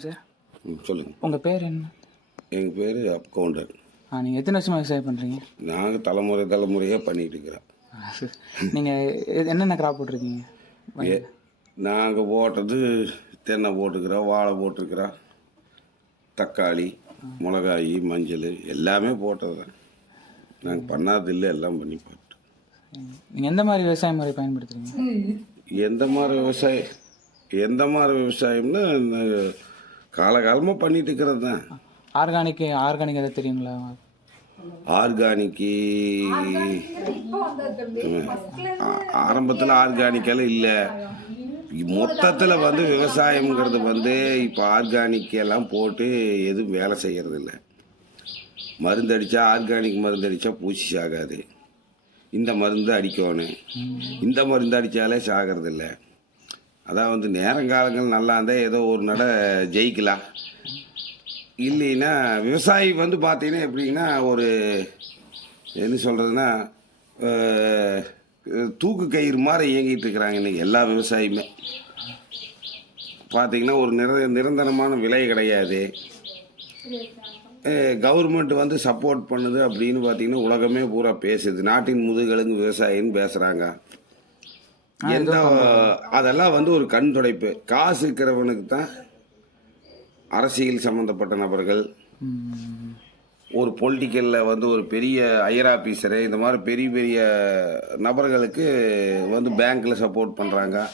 Sir, சொல்லுங்கள். உங்கள் பேர் என்ன? எங்கள் பேர் அக்கௌண்டன்ட். நீங்கள் எத்தனை வருஷமாக விவசாயம் பண்ணுறீங்க? நாங்கள் தலைமுறையாக பண்ணிகிட்டு இருக்கிறோம். நீங்கள் என்னென்ன கிராப் போட்டிருக்கீங்க? நாங்கள் போட்டது தென்னை போட்டுக்கிறோம், வாழை போட்டிருக்கிறோம், தக்காளி, மிளகாய், மஞ்சள் எல்லாமே போட்டது தான். நாங்கள் பண்ணாதில்லை, எல்லாம் பண்ணி போட்டோம். நீங்கள் எந்த மாதிரி விவசாய முறை பயன்படுத்துகிறீங்க? எந்த மாதிரி விவசாயம்னா காலகாலமாக பண்ணிட்டு இருக்கிறது தான். ஆர்கானிக் எதாவது தெரியுங்களா? ஆர்கானிக்கு ஆரம்பத்தில் ஆர்கானிக்கெல்லாம் இல்லை. மொத்தத்தில் விவசாயம்ங்கிறது இப்போ ஆர்கானிக் எல்லாம் போட்டு எதுவும் வேலை செய்கிறது இல்லை. மருந்தடித்தா ஆர்கானிக் மருந்தடித்தா பூச்சி சாகாது. இந்த மருந்து அடிக்கணும், இந்த மருந்து அடித்தாலே சாகிறதில்ல. அதான் நேரங்காலங்கள் நல்லா இருந்தால் ஏதோ ஒரு நட ஜெயிக்கலாம். இல்லைன்னா விவசாயி பார்த்தீங்கன்னா எப்படின்னா ஒரு என்ன சொல்கிறதுனா தூக்கு கயிறு மாதிரி இயங்கிட்டு இருக்கிறாங்க இன்றைக்கி எல்லா விவசாயியுமே. பார்த்திங்கன்னா ஒரு நிரந்தரமான விலை கிடையாது. கவர்மெண்ட் சப்போர்ட் பண்ணுது அப்படின்னு பார்த்திங்கன்னா உலகமே பூரா பேசுது. நாட்டின் முதுகெலும்பு விவசாயின்னு பேசுகிறாங்க. அதெல்லாம் ஒரு கண் துடைப்பு. காசு இருக்கிறவனுக்கு தான் அரசியல் சம்மந்தப்பட்ட நபர்கள், ஒரு பொலிட்டிக்கலில் ஒரு பெரிய ஹையர் ஆஃபீஸரு, இந்த மாதிரி பெரிய பெரிய நபர்களுக்கு பேங்க்கில் சப்போர்ட் பண்ணுறாங்க,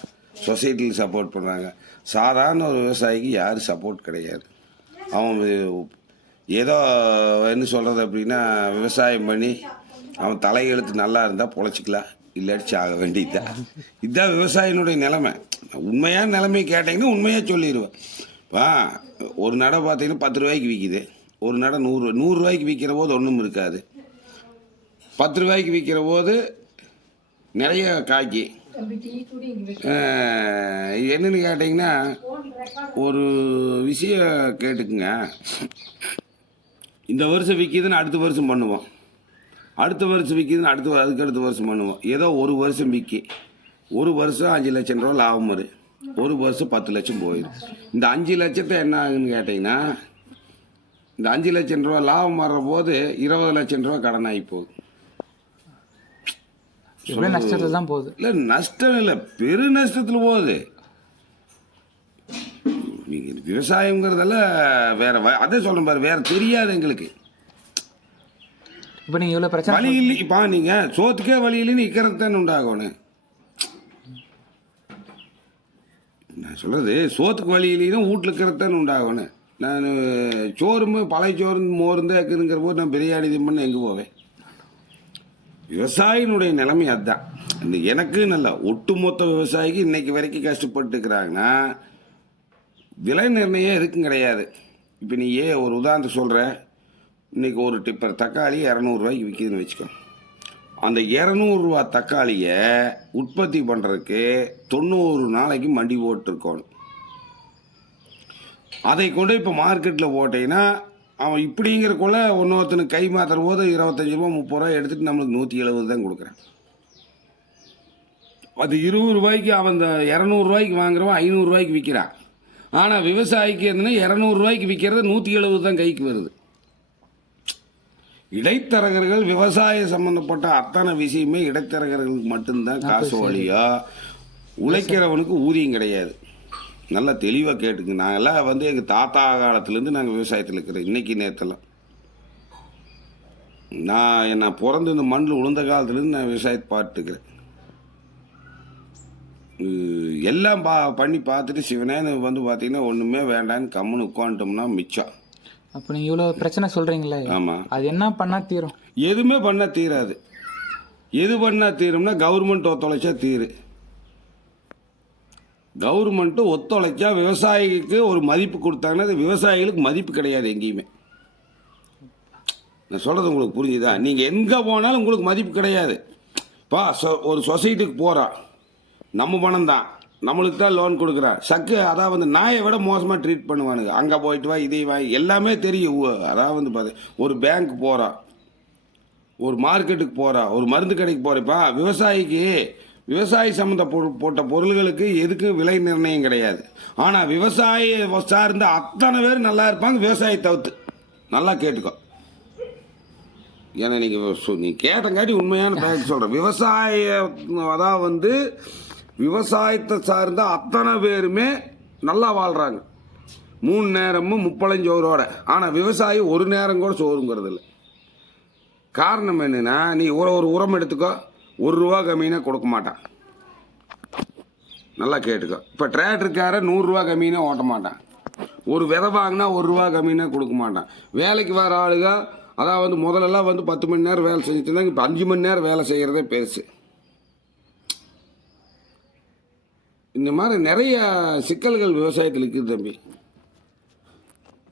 சொசைட்டியில் சப்போர்ட் பண்ணுறாங்க. சாதாரண ஒரு விவசாயிக்கு யாரும் சப்போர்ட் கிடையாது. அவன் ஏதோ என்ன சொல்கிறது அப்படின்னா விவசாயம் பண்ணி அவன் தலையெழுத்து நல்லா இருந்தால் பொழைச்சிக்கலாம், இல்லாட்டி ஆக வேண்டியதுதான். இதுதான் விவசாயினுடைய நிலைமை. உண்மையான நிலைமை கேட்டிங்கன்னா உண்மையாக சொல்லிடுவேன். ஒரு நடை பார்த்தீங்கன்னா 10 ரூபாய்க்கு விற்கிது, ஒரு நடை 100 ரூபாய்க்கு விற்கிற போது ஒன்றும் இருக்காது. 10 ரூபாய்க்கு விற்கிற போது நிறைய காய்க்கு. என்னன்னு கேட்டிங்கன்னா ஒரு விஷயம் கேட்டுக்குங்க. இந்த வருஷம் விற்கிதுன்னு அடுத்த வருஷம் பண்ணுவோம், அடுத்த வருஷம் விற்கிதுன்னு அதுக்கு வருஷம் பண்ணுவோம். ஏதோ ஒரு வருஷம் விற்கி ஒரு வருஷம் 5 லட்சம் ரூபா லாபம் வரும், ஒரு வருஷம் 10 லட்சம் போயிடும். இந்த 5 லட்சத்தை என்ன ஆகுன்னு கேட்டிங்கன்னா இந்த 5 லட்சம் ரூபா லாபம் வர்ற போது 20 லட்சம் ரூபா கடன் ஆகி போகுது. நஷ்டத்தில் தான் போகுது. இல்லை நஷ்டம் இல்லை, பெரு நஷ்டத்தில் போகுது. நீங்கள் விவசாயங்கிறதெல்லாம் வேற அதே சொல்கிறேன் பாரு, வேற தெரியாது எங்களுக்கு. இப்போ நீங்கள் இவ்வளோ பிரச்சனை வழி இல்லை. இப்போ நீங்கள் சோத்துக்கே வழி இல்லைன்னு நிற்கிறது தானே உண்டாகணும். நான் சொல்கிறது சோத்துக்கு வழி இல்லைன்னா வீட்டில் இருக்கிறது தானே உண்டாகணும். நான் சோறுமே பழைய சோறு மோர்ந்து இருக்குதுங்கிற போது நான் பிரியாணி பண்ண எங்கே போவேன்? விவசாயினுடைய நிலைமை அதுதான். இந்த எனக்கு நல்ல ஒட்டுமொத்த விவசாயிக்கு இன்னைக்கு வரைக்கும் கஷ்டப்பட்டு இருக்கிறாங்கன்னா விலை நிர்ணயம் எதுக்கும் கிடையாது. இப்போ நீ ஒரு உதாரணத்துக்கு சொல்கிற, இன்றைக்கி ஒரு டிப்பர் தக்காளி 200 ரூபாய்க்கு விற்கிதுன்னு வச்சுக்கோ. அந்த 200 ரூபா தக்காளியை உற்பத்தி பண்ணுறதுக்கு 90 நாளைக்கு மண்டி போட்டுருக்கணும். அதை கொண்டு இப்போ மார்க்கெட்டில் போட்டீங்கன்னா அவன் இப்படிங்கிறக்குள்ள ஒன்றொருத்தனுக்கு கை மாற்றுற போது 25 ரூபா 30 ரூபா எடுத்துகிட்டு நம்மளுக்கு 170 தான் கொடுக்குறான். அது 20 ரூபாய்க்கு அவன் இந்த 200 ரூபாய்க்கு வாங்குறவன் 500 ரூபாய்க்கு விற்கிறான். ஆனால் விவசாயிக்கு என்னன்னா 200 ரூபாய்க்கு விற்கிறது 170 தான் கைக்கு வருது. இடைத்தரகர்கள் விவசாய சம்பந்தப்பட்ட அத்தனை விஷயமே இடைத்தரகர்களுக்கு மட்டும்தான் காசு வழியா, உழைக்கிறவனுக்கு ஊதியம் கிடையாது. நல்லா தெளிவாக கேட்டுங்க. நாங்கள்லாம் எங்கள் தாத்தா காலத்துலேருந்து நாங்கள் விவசாயத்தில் இருக்கிறோம். இன்னைக்கு நேரத்தில் நான் பிறந்து இந்த மண்ணில் உளுந்த காலத்துலேருந்து நான் விவசாயத்தை பார்த்துக்கிறேன். எல்லாம் பண்ணி பார்த்துட்டு சிவனேன்னு பார்த்தீங்கன்னா ஒன்றுமே வேண்டான்னு கம்முன்னு உட்காந்துட்டோம்னா மிச்சம். அப்போ நீங்கள் இவ்வளோ பிரச்சனை சொல்கிறீங்களே, ஆமாம், அது என்ன பண்ணால் தீரும்? எதுவுமே பண்ணால் தீராது. எது பண்ணால் தீரும்னா கவர்மெண்ட் ஒத்துழைச்சா தீரு. கவர்மெண்ட்டு ஒத்துழைச்சா விவசாயிக்கு ஒரு மதிப்பு கொடுத்தாங்கன்னா அது விவசாயிகளுக்கு மதிப்பு கிடையாது எங்கேயுமே. நான் சொல்கிறது உங்களுக்கு புரிஞ்சுதா? நீங்கள் எங்கே போனாலும் உங்களுக்கு மதிப்பு கிடையாது. இப்போ ஒரு சொசைட்டிக்கு போகிறோம், நம்ம பணம் தான், நம்மளுக்கு தான் லோன் கொடுக்குறான். அதாவது நாயை விட மோசமாக ட்ரீட் பண்ணுவானுங்க. அங்கே போயிட்டு வா, இதை வா, எல்லாமே தெரியும். அதாவது பார்த்து ஒரு பேங்க் போகிறான், ஒரு மார்க்கெட்டுக்கு போகிறான், ஒரு மருந்து கடைக்கு போகிறப்பா விவசாயிக்கு விவசாய சம்மந்தப்பட்ட பொருள்களுக்கு எதுக்கும் விலை நிர்ணயம் கிடையாது. ஆனால் விவசாய சார்ந்த அத்தனை பேர் நல்லா இருப்பாங்க, விவசாயத்தை தவிர்த்து. நல்லா கேட்டுக்கோ, ஏன்னா நீ கேட்டங்காட்டி உண்மையான பேக் சொல்கிறேன். அதான் வந்து விவசாயத்தை சார்ந்த அத்தனை பேருமே நல்லா வாழ்கிறாங்க, 3 நேரமும் 30 சோறோட. ஆனால் விவசாயி ஒரு நேரம் கூட சோறுங்கிறது இல்லை. காரணம் என்னன்னா, நீ ஒரு உரம் எடுத்துக்கோ, ₹1 கம்மினா கொடுக்க மாட்டான். நல்லா கேட்டுக்கோ. இப்போ டிராக்டருக்கார ₹100 கம்மினா ஓட்ட மாட்டான். ஒரு விதை வாங்கினா ₹1 கம்மினா கொடுக்க மாட்டான். வேலைக்கு வர ஆளுங்க அதாவது முதல்லலாம் வந்து 10 மணி நேரம் வேலை செஞ்சுட்டு இருந்தாங்க, இப்போ 5 மணி நேரம் வேலை செய்கிறதே பெருசு. இந்த மாதிரி நிறைய சிக்கல்கள் விவசாயத்தில் இருக்குது தம்பி.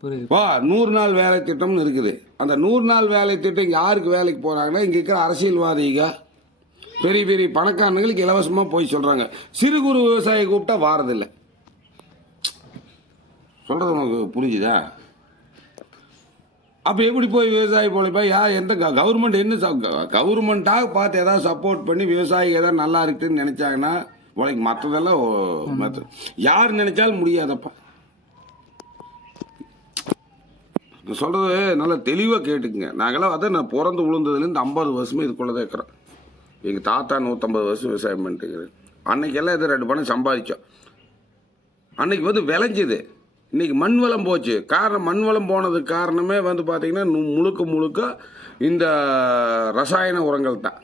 புரியுது. 100 நாள் வேலை திட்டம்னு இருக்குது. அந்த 100 நாள் வேலை திட்டம் யாருக்கு வேலைக்கு போகிறாங்கன்னா, இங்கே இருக்கிற அரசியல்வாதிக பெரிய பெரிய பணக்காரங்களுக்கு இலவசமாக போய் சொல்கிறாங்க. சிறு குறு விவசாயி கூப்பிட்டா வாரதில்லை. சொல்கிறது உனக்கு புரிஞ்சுதா? அப்போ எப்படி போய் விவசாயி போலப்பா? எந்த கவர்மெண்ட் என்ன கவர்மெண்ட்டாக பார்த்து ஏதாவது சப்போர்ட் பண்ணி விவசாயி ஏதாவது நல்லா இருக்குன்னு நினச்சாங்கன்னா உனக்கு மற்றதெல்லாம் யார் நினைச்சாலும் முடியாதப்பா. நான் சொல்கிறது நல்லா தெளிவாக கேட்டுக்குங்க. நாங்களாம் நான் பிறந்து விழுந்ததுலேருந்து 50 வருஷமே இதுக்குள்ளே தான் இருக்கிறோம். எங்கள் தாத்தா 150 வருஷம் விவசாயம் பண்ணிட்டுருக்குது. அன்னைக்கெல்லாம் இது 2 பணம் சம்பாதிச்சோம். அன்னைக்கு வந்து விளைஞ்சிது. இன்றைக்கி மண் வளம் போச்சு. காரணம் மண் வளம் போனதுக்கு காரணமே வந்து பார்த்திங்கன்னா முழுக்க இந்த ரசாயன உரங்கள் தான்.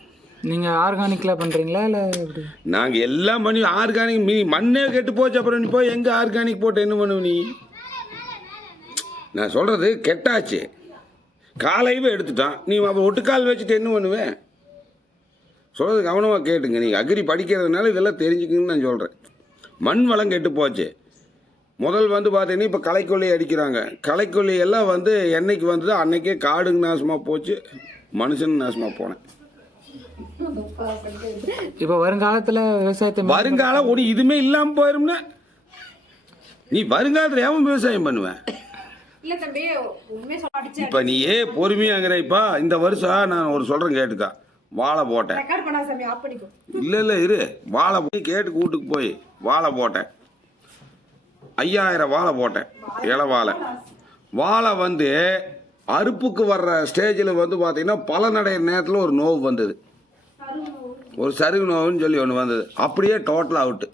நீங்கள் ஆர்கானிக்கில் பண்ணுறீங்களா இல்லை எப்படி? நாங்கள் எல்லாம் பண்ணி ஆர்கானிக் மண்ணே கெட்டு போச்சு. அப்புறம் நீ போய் எங்கே ஆர்கானிக் போட்டு என்ன பண்ணுவ நீ? நான் சொல்கிறது கெட்டாச்சு, காலையவே எடுத்துட்டான். நீ அப்போ ஒட்டுக்கால் வச்சுட்டு என்ன பண்ணுவேன்? சொல்கிறது கவனமாக கேட்டுங்க. நீங்கள் அக்ரி படிக்கிறதுனால இதெல்லாம் தெரிஞ்சுக்கணுன்னு நான் சொல்கிறேன். மண் வளம் கெட்டு போச்சு. முதல் வந்து பார்த்தீங்கன்னா இப்போ களைக்கொல்லி அடிக்கிறாங்க. களைக்கொல்லி எல்லாம் வந்து என்னைக்கு வந்ததோ அன்னைக்கே காடுங்க நாசமாக போச்சு, மனுஷன் நாசமாக போனேன். இப்போ வருங்காலத்தில் விவசாயத்தை வருங்காலம் ஒரு இதுவுமே இல்லாமல் போயிரும்னா நீ வருங்காலத்தில் ஏன் விவசாயம் பண்ணுவேன்? இப்போ நீ பொறுமையாங்கிறப்பா. இந்த வருஷம் நான் ஒரு சொல்கிறேன் கேட்டுக்கா. வாழை போட்டேன். இல்லை இரு. வாழை போய் கேட்டு கூட்டுக்கு போய் வாழை போட்டேன். 5000 வாழை போட்டேன், இலை வாழை. வாழை வந்து அறுப்புக்கு வர்ற ஸ்டேஜில் வந்து பார்த்தீங்கன்னா பலனடைய நேரத்தில் ஒரு நோவு வந்தது, ஒரு சருகு நோவுன்னு சொல்லி ஒன்று வந்தது. அப்படியே டோட்டல் அவுட்டு.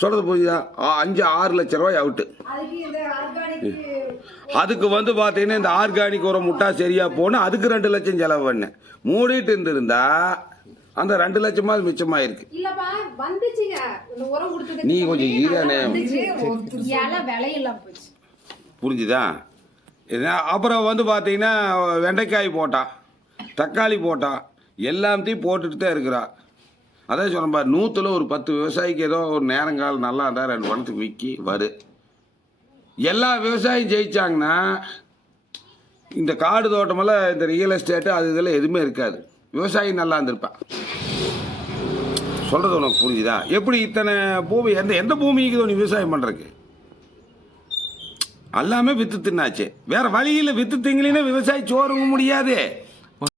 சொல்கிறது புரியுதா? 5-6 லட்ச ரூபாய் அவுட்டு. அதுக்கு வந்து பார்த்தீங்கன்னா இந்த ஆர்கானிக் உரம் முட்டா சரியாக போனால் அதுக்கு 2 லட்சம் செலவு பண்ணேன். மூடிட்டு இருந்திருந்தா அந்த 2 லட்சமாவது மிச்சமாயிருக்கு. நீ கொஞ்சம் ஈரானே புரிஞ்சுதா? அப்புறம் வந்து பார்த்தீங்கன்னா வெண்டைக்காய் போட்டா, தக்காளி போட்டா, எல்லாத்தையும் போட்டுட்டு தான் இருக்கிறா. அதான் சொன்னப்பா, 100ல் ஒரு 10 விவசாயிக்கு ஏதோ ஒரு நேரங்கால் நல்லா இருந்தால் 2 பணத்துக்கு விற்கி வரும். எல்லா விவசாயியும் ஜெயிச்சாங்கன்னா இந்த காடு தோட்டமெல்லாம் இந்த ரியல் எஸ்டேட்டு அது இதெல்லாம் எதுவுமே இருக்காது. விவசாயி நல்லா இருந்திருப்பான். சொல்கிறது உனக்கு புரிஞ்சுதா? எப்படி இத்தனை பூமி எந்த பூமிக்கு நீ விவசாயம் பண்ணுறதுக்கு? எல்லாமே விற்று தின்னாச்சு. வேறு வழியில் விற்று திங்கலின்னா விவசாயி சோறுங்க முடியாது.